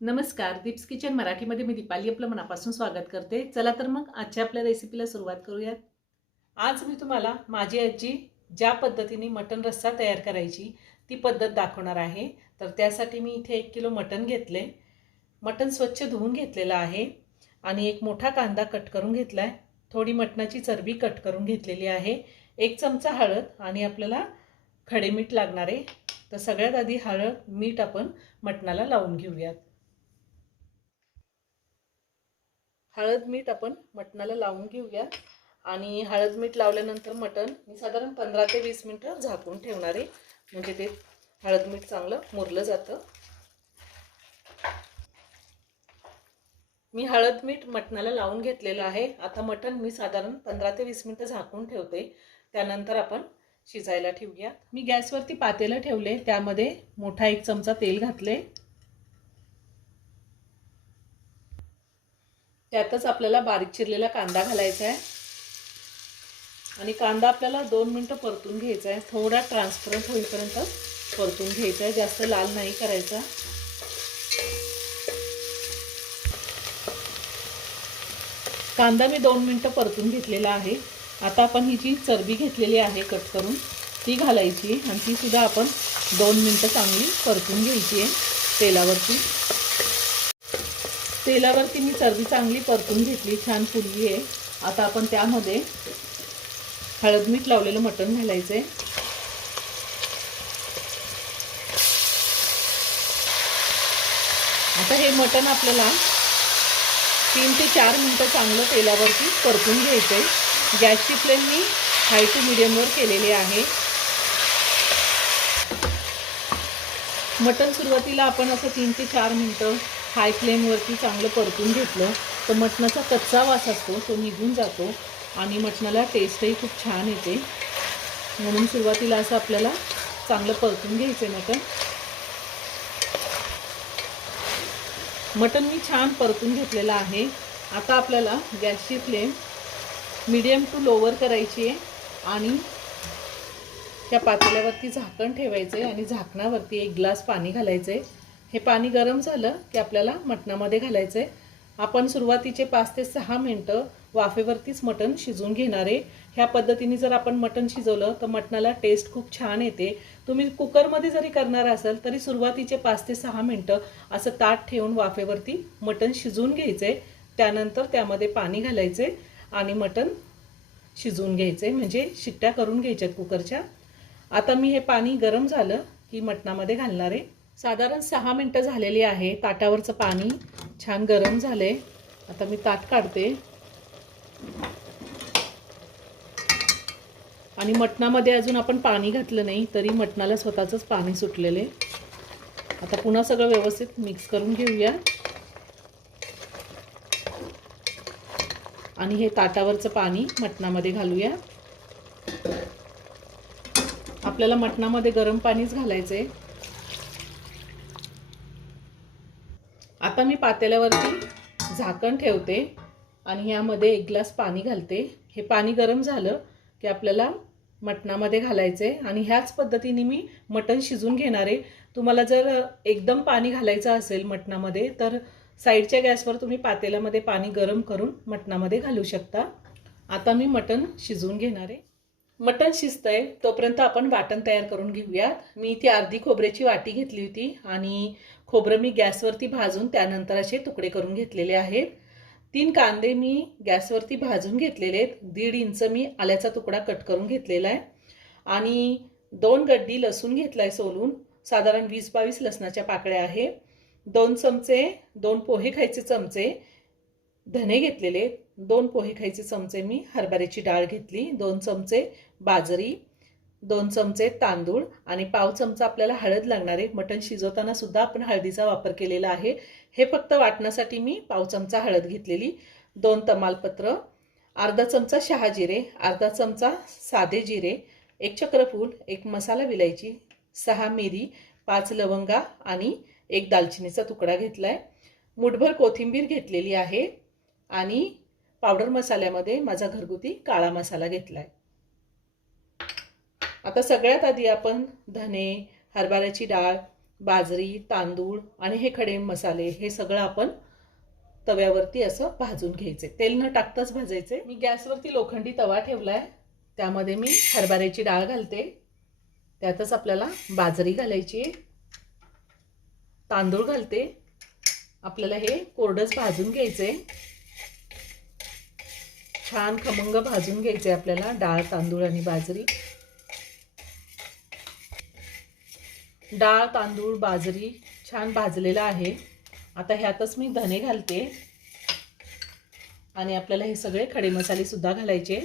नमस्कार दीप्स किचन मराठीमध्ये मी दीपाली आपलं मनापासून स्वागत करते. चला तर मग आजच्या आपल्या रेसिपीला सुरुवात करूयात. आज मी तुम्हाला माझी आजी ज्या पद्धतीने मटण रस्सा तयार करायची ती पद्धत दाखवणार आहे. तर त्यासाठी मी इथे एक किलो मटण घेतले. मटण स्वच्छ धुवून घेतलेलं आहे आणि एक मोठा कांदा कट करून घेतला आहे थोडी मटणाची चरबी कट करून घेतलेली आहे. एक चमचा हळद आणि आपल्याला खडे मीठ लागणार आहे. तर सगळ्यात आधी हळद मीठ आपण मटणाला लावून घेऊयात. हळद मीठ आपण मटणाला लावून घेऊया. आणि हळद मीठ लावल्यानंतर मटण मी साधारण पंधरा ते वीस मिनटं झाकून ठेवणार आहे. म्हणजे ते हळद मीठ चांगलं मुरलं जातं. मी हळद मीठ मटणाला लावून घेतलेलं आहे. आता मटण मी साधारण पंधरा ते वीस मिनटं झाकून ठेवते. त्यानंतर आपण शिजायला ठेवूया मी गॅसवरती पातेलं ठेवले. त्यामध्ये मोठा एक चमचा तेल घातले त्यातच आपल्याला बारीक चिरलेला कांदा घालायचा आहे. आणि कांदा आपल्याला दोन मिनटं परतून घ्यायचा आहे. थोडा ट्रान्सपरंट होईपर्यंत परतून घ्यायचा आहे. जास्त लाल नाही करायचा. कांदा मी दोन मिनटं परतून घेतलेला आहे. आता आपण ही जी चरबी घेतलेली आहे कट करून ती घालायची आणि ती सुद्धा आपण दोन मिनटं चांगली परतून घ्यायची आहे. तेलावरती. तेलावरती मी चरबी चांगली परतून घेतली छान फुलली आहे. आता आपण त्यामध्ये हळद मीठ लावलेलं मटण घालायचं आहे आता हे मटण आपल्याला तीन ते चार मिनटं चांगलं तेलावरती परतून घ्यायचं आहे गॅसची फ्लेम मी हाय टू मिडियमवर केलेली आहे. मटण सुरुवातीला आपण असं तीन ते चार मिनटं हाय फ्लेमवरती चांगलं परतून घेतलं तर मटणाचा कच्चा वास असतो तो निघून जातो आणि मटणाला टेस्टही खूप छान येते. म्हणून सुरुवातीला असं आपल्याला चांगलं परतून घ्यायचं आहे मटण. मटण मी छान परतून घेतलेलं आहे. आता आपल्याला गॅसची फ्लेम मीडियम टू लोवर करायची आहे आणि त्या पातेल्यावरती झाकण ठेवायचं आहे आणि झाकणावरती एक ग्लास पाणी घालायचं आहे हे पाणी गरम झालं की आपल्याला मटणामध्ये घालायचं आहे आपण सुरुवातीचे पाच ते सहा मिनटं वाफेवरतीच मटण शिजवून घेणार आहे. ह्या पद्धतीने जर आपण मटण शिजवलं तर मटणाला टेस्ट खूप छान येते. तुम्ही कुकरमध्ये जरी करणार असाल तरी सुरुवातीचे पाच ते सहा मिनटं असं ताट ठेवून वाफेवरती मटण शिजवून घ्यायचं आहे त्यानंतर त्यामध्ये पाणी घालायचे आणि मटण शिजवून घ्यायचे म्हणजे शिट्ट्या करून घ्यायच्यात कुकरच्या. आता मी हे पाणी गरम झालं की मटणामध्ये घालणार आहे. साधारण सहा मिनटं झालेली आहे. ताटावरचं पाणी छान गरम झाले आता मी ताट काढते. आणि मटणामध्ये अजून आपण पाणी घातलं नाही तरी मटणाला स्वतःचंच पाणी सुटलेले. आता पुन्हा सगळं व्यवस्थित मिक्स करून घेऊया. आणि हे ताटावरचं पाणी मटणामध्ये घालूया. आपल्याला मटणामध्ये गरम पाणीच घालायचं आहे आता मी पातेल्यावरती झाकण ठेवते आणि यामध्ये एक ग्लास पाणी घालते. हे पाणी गरम झालं की आपल्याला मटणामध्ये घालायचं आहे आणि ह्याच पद्धतीने मी मटण शिजून घेणार आहे. तुम्हाला जर एकदम पाणी घालायचं असेल मटणामध्ये तर साईडच्या गॅसवर तुम्ही पातेल्यामध्ये पाणी गरम करून मटणामध्ये घालू शकता. आता मी मटण शिजवून घेणार आहे. मटण शिजतंय तोपर्यंत आपण वाटण तयार करून घेऊयात. मी इथे अर्धी खोबऱ्याची वाटी घेतली होती आणि खोबरं मी गॅसवरती भाजून त्यानंतर असे तुकडे करून घेतलेले आहेत. तीन कांदे मी गॅसवरती भाजून घेतलेले आहेत. दीड इंच मी आल्याचा तुकडा कट करून घेतलेला आहे. आणि दोन गड्डी लसूण घेतला आहे सोलून. साधारण वीस बावीस लसणाच्या पाकळ्या आहे. दोन चमचे दोन पोहे खायचे चमचे धने घेतलेले दोन पोहे खायचे चमचे मी हरभऱ्याची डाळ घेतली. दोन चमचे बाजरी दोन चमचे तांदूळ आणि पाव चमचा आपल्याला हळद लागणार आहे. मटण शिजवताना सुद्धा आपण हळदीचा वापर केलेला आहे. हे फक्त वाटण्यासाठी मी पाव चमचा हळद घेतलेली. दोन तमालपत्र अर्धा चमचा शहा जिरे अर्धा चमचा साधे जिरे एक चक्रफूल एक मसाला विलायची सहा मिरी पाच लवंगा आणि एक दालचिनीचा तुकडा घेतला आहे मुठभर कोथिंबीर घेतलेली आहे आणि पावडर मसाल्यामध्ये माझा घरगुती काळा मसाला घेतला आहे आता सगळ्यात आधी आपण धने हरभऱ्याची डाळ बाजरी तांदूळ आणि हे खडे मसाले हे सगळं आपण तव्यावरती असं भाजून घ्यायचे. तेल न टाकताच भाजायचे. मी गॅसवरती लोखंडी तवा ठेवला आहे त्यामध्ये मी हरभऱ्याची डाळ घालते. त्यातच आपल्याला बाजरी घालायची आहे. तांदूळ घालते. आपल्याला हे कोरडच भाजून घ्यायचे छान खमंग भाजून घ्यायचे आपल्याला डाळ तांदूळ आणि बाजरी. डाळ तांदूळ बाजरी छान भाजलेला आहे. आता ह्यातच मी धने घालते. आणि आपल्याला हे सगळे खडे मसालेसुद्धा घालायचे.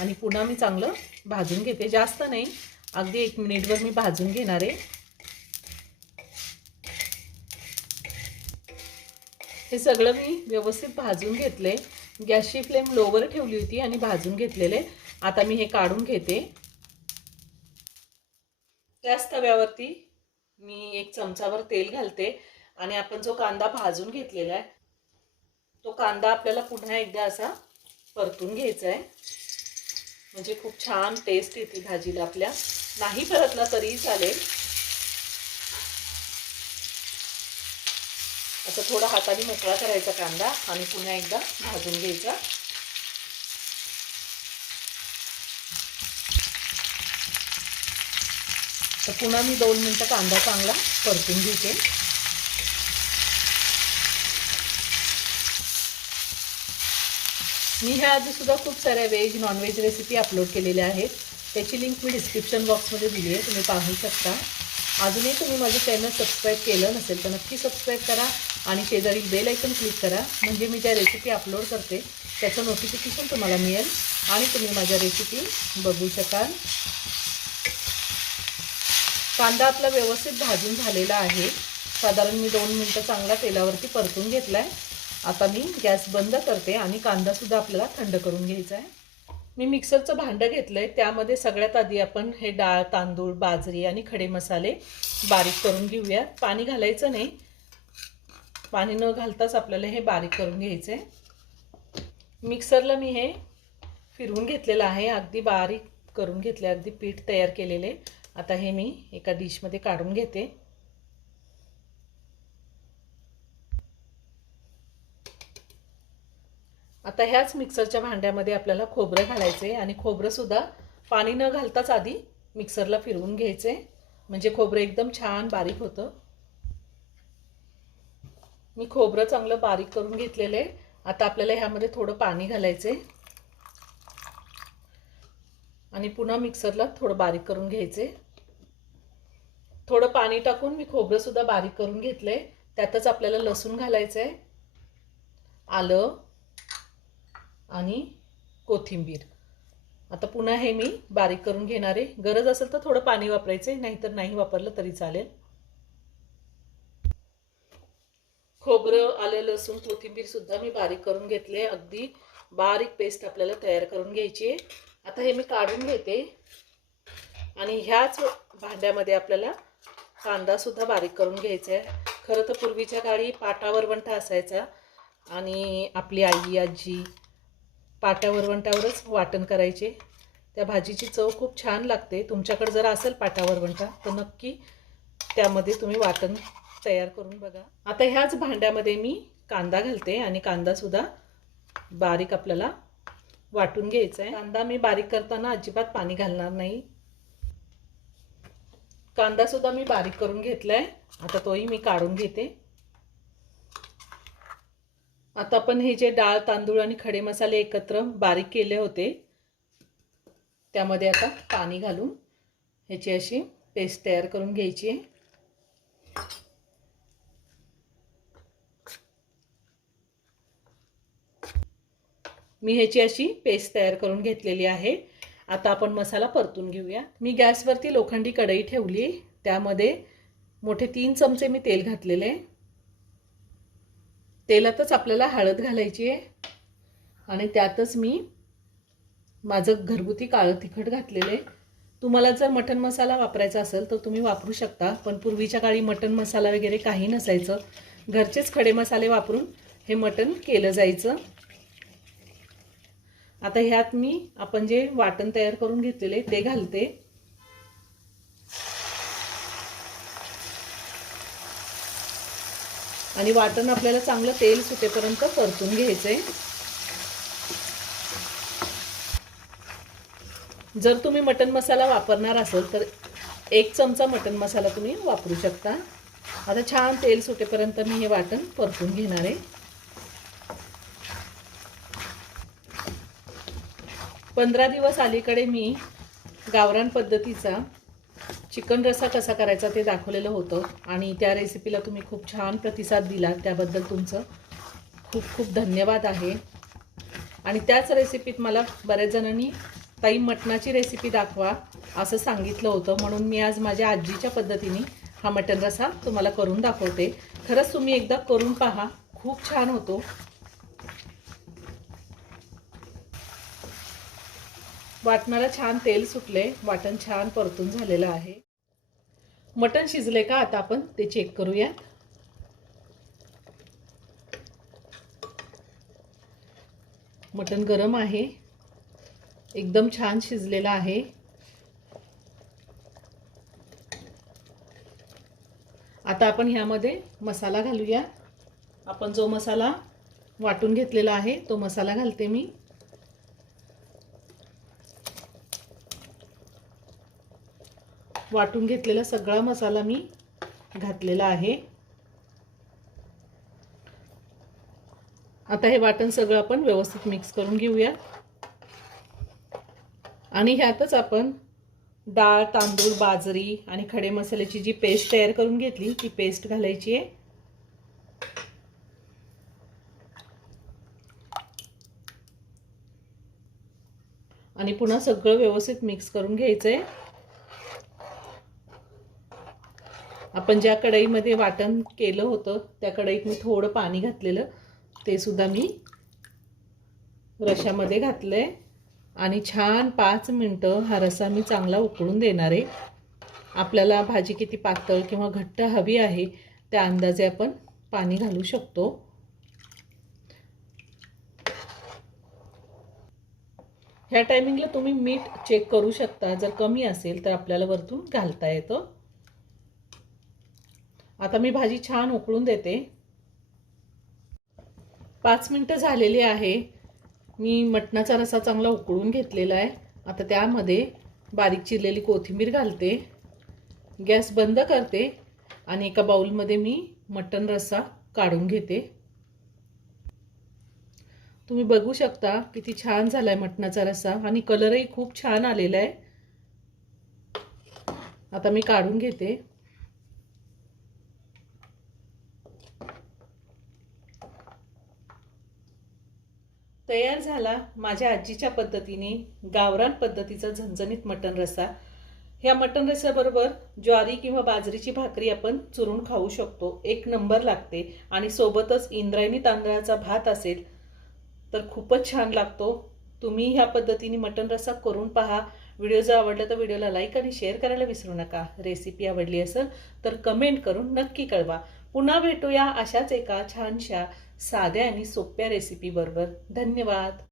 आणि पुन्हा मी चांगलं भाजून घेते. जास्त नाही. अगदी एक मिनिटभर मी भाजून घेणार आहे. हे सगळं मी व्यवस्थित भाजून घेतले गॅसची फ्लेम लोवर ठेवली होती आणि भाजून घेतलेले आता मी हे काढून घेते. त्याच तव्यावरती मी एक चमचाभर तेल घालते आणि आपण जो कांदा भाजून घेतलेला आहे तो कांदा आपल्याला पुन्हा एकदा असा परतून घ्यायचा आहे म्हणजे खूप छान टेस्ट येते भाजीला आपल्या. नाही परतला तरीही चालेल. असं थोडा हाताने मोकळा करायचा कांदा आणि पुन्हा एकदा भाजून घ्यायचा. तर पुन्हा मी दोन मिनटं कांदा चांगला परतून घेते. मी ह्या आधी सुद्धा खूप साऱ्या व्हेज नॉनव्हेज रेसिपी अपलोड केलेल्या आहेत. त्याची लिंक मी डिस्क्रिप्शन बॉक्समध्ये दिली आहे तुम्ही पाहू शकता. अजूनही तुम्ही माझं चॅनल सबस्क्राईब केलं नसेल तर नक्की सबस्क्राईब करा आणि शेजारी बेल ऐकून क्लिक करा. म्हणजे मी ज्या रेसिपी अपलोड करते त्याचं नोटिफिकेशन तुम्हाला मिळेल आणि तुम्ही माझ्या रेसिपी बघू शकाल. कांदा आपला व्यवस्थित भाजून झालेला आहे. साधारण मी दोन मिनटं चांगला तेलावरती परतून घेतला आहे आता मी गॅस बंद करते आणि कांदासुद्धा आपल्याला थंड करून घ्यायचा आहे मी मिक्सरचं भांडं घेतलं आहे त्यामध्ये सगळ्यात आधी आपण हे डाळ तांदूळ बाजरी आणि खडे मसाले बारीक करून घेऊया पाणी घालायचं नाही. पाणी न घालताच आपल्याला हे बारीक करून घ्यायचं आहे मिक्सरला मी हे फिरवून घेतलेलं आहे. अगदी बारीक करून घेतले अगदी पीठ तयार केलेले. आता हे मी एका डिशमध्ये काढून घेते. आता ह्याच मिक्सरच्या भांड्यामध्ये आपल्याला खोबरं घालायचे आणि खोबरंसुद्धा पाणी न घालताच आधी मिक्सरला फिरवून घ्यायचे. म्हणजे खोबरं एकदम छान बारीक होतं. मी खोबरं चांगलं बारीक करून घेतलेलं आहे. आता आपल्याला ह्यामध्ये थोडं पाणी घालायचे आणि पुन्हा मिक्सरला थोडं बारीक करून घ्यायचे. थोडं पाणी टाकून मी खोबरंसुद्धा बारीक करून घेतलं आहे त्यातच आपल्याला लसूण घालायचं आहे आलं आणि कोथिंबीर. आता पुन्हा हे मी बारीक करून घेणार आहे. गरज असेल तर थोडं पाणी वापरायचं आहे नाहीतर नाही वापरलं तरी चालेल. खोबरं आलं लसूण कोथिंबीरसुद्धा मी बारीक करून घेतले. अगदी बारीक पेस्ट आपल्याला तयार करून घ्यायची आहे. आता हे मी काढून घेते. आणि ह्याच भांड्यामध्ये आपल्याला कांदासुद्धा बारीक करून घ्यायचा आहे. खरं तर पूर्वीच्या काळी पाटावरवंटा असायचा. आणि आपली आई आजी पाट्या वरवंटावरच वाटण करायचे. त्या भाजीची चव खूप छान लागते. तुमच्याकडे जर असेल पाटावरवंटा तर नक्की त्यामध्ये तुम्ही वाटण तयार करून बघा. आता ह्याच भांड्यामध्ये मी कांदा घालते आणि कांदासुद्धा बारीक आपल्याला वाटून घ्यायचा आहे कांदा मी बारीक करताना अजिबात पाणी घालणार नाही. कांदासुद्धा मी बारीक करून घेतला आहे आता तोही मी काढून घेते. आता आपण हे जे डाळ तांदूळ आणि खडे मसाले एकत्र बारीक केले होते त्यामध्ये आता पाणी घालून ह्याची अशी पेस्ट तयार करून घ्यायची आहे. मी ह्याची अशी पेस्ट तयार करून घेतलेली आहे. आता आपण मसाला परतून घेऊया. मी गॅसवरती लोखंडी कढई ठेवली. त्यामध्ये मोठे तीन चमचे मी तेल घातलेले तेलातच आपल्याला हळद घालायची आहे. आणि त्यातच मी माझं घरगुती काळं तिखट घातलेलं आहे. तुम्हाला जर मटन मसाला वापरायचा असेल तर तुम्ही वापरू शकता पण पूर्वीच्या काळी मटन मसाला वगैरे काही नसायचं. घरचेच खडे मसाले वापरून हे मटन केलं जायचं. आता ह्यात मी आपण जे वाटण तयार करून घेतलेले ते घालते. आणि वाटण आपल्याला चांगलं तेल सुटेपर्यंत परतून घ्यायचंय. जर तुम्ही मटन मसाला वापरणार असाल तर एक चमचा मटन मसाला तुम्ही वापरू शकता. आता छान तेल सुटेपर्यंत मी हे वाटण परतून घेणार आहे. पंधरा दिवस अलीकडे मी गावरान पद्धतीचा चिकन रसा कसा करायचा ते दाखवलेलं होतं. आणि त्या रेसिपीला तुम्ही खूप छान प्रतिसाद दिला त्याबद्दल तुमचं खूप खूप धन्यवाद आहे. आणि त्याच रेसिपीत मला बऱ्याच जणांनी ताई मटणाची रेसिपी दाखवा असं सांगितलं होतं. म्हणून मी आज माझ्या आजीच्या पद्धतीने हा मटण रसा तुम्हाला करून दाखवते. खरंच तुम्ही एकदा करून पहा. खूप छान होतो. वाटणाला छान तेल सुटले वाटण छान परतून झालेलं आहे. मटण शिजले का? आता आपण ते चेक करूया मटण गरम आहे. एकदम छान शिजलेलं आहे. आता आपण ह्यामध्ये मसाला घालूया. आपण जो मसाला वाटून घेतलेला आहे तो मसाला घालते मी. वाटून घेतलेला सगळा मसाला मी घातलेला आहे. आता हे वाटण सगळं आपण व्यवस्थित मिक्स करून घेऊया. आणि ह्यातच आपण डाळ तांदूळ बाजरी आणि खडे मसाल्याची जी पेस्ट तयार करून घेतली ती पेस्ट घालायची आहे. आणि पुन्हा सगळं व्यवस्थित मिक्स करून घ्यायचं आहे आपण ज्या कढईमध्ये वाटण केलं होतं त्या कढईत मी थोडं पाणी घातलेलं. ते सुद्धा मी रशामध्ये घातलं आहे आणि छान पाच मिनटं हा रसा मी चांगला उकळून देणार आहे. आपल्याला भाजी किती पातळ किंवा घट्ट हवी आहे त्या अंदाजे आपण पाणी घालू शकतो. ह्या टायमिंगला तुम्ही मीठ चेक करू शकता. जर कमी असेल तर आपल्याला वरतून घालता येतं. आता मी भाजी छान उकळून देते. पाच मिनटं झालेली आहे. मी मटणाचा रसा चांगला उकळून घेतलेला आहे. आता त्यामध्ये बारीक चिरलेली कोथिंबीर घालते. गॅस बंद करते आणि एका बाउलमध्ये मी मटण रस्सा काढून घेते. तुम्ही बघू शकता किती छान झाला आहे मटणाचा रस्सा आणि कलरही खूप छान आलेला आहे. आता मी काढून घेते. तयार झाला माझ्या आजीच्या पद्धतीने गावरान पद्धतीचा झणझणीत मटण रस्सा ह्या मटण रस्स्याबरोबर ज्वारी किंवा बाजरीची भाकरी आपण चुरून खाऊ शकतो. एक नंबर लागते आणि सोबतच इंद्रायणी तांदळाचा भात असेल तर खूपच छान लागतो. तुम्ही ह्या पद्धतीने मटण रस्सा करून पहा. व्हिडिओ जर आवडला तर व्हिडिओला लाईक आणि शेअर करायला विसरू नका. रेसिपी आवडली असेल तर कमेंट करून नक्की कळवा. पुन्हा भेटूया अशाच एका छानशा साध्या आणि सोप्या रेसिपीबरोबर धन्यवाद.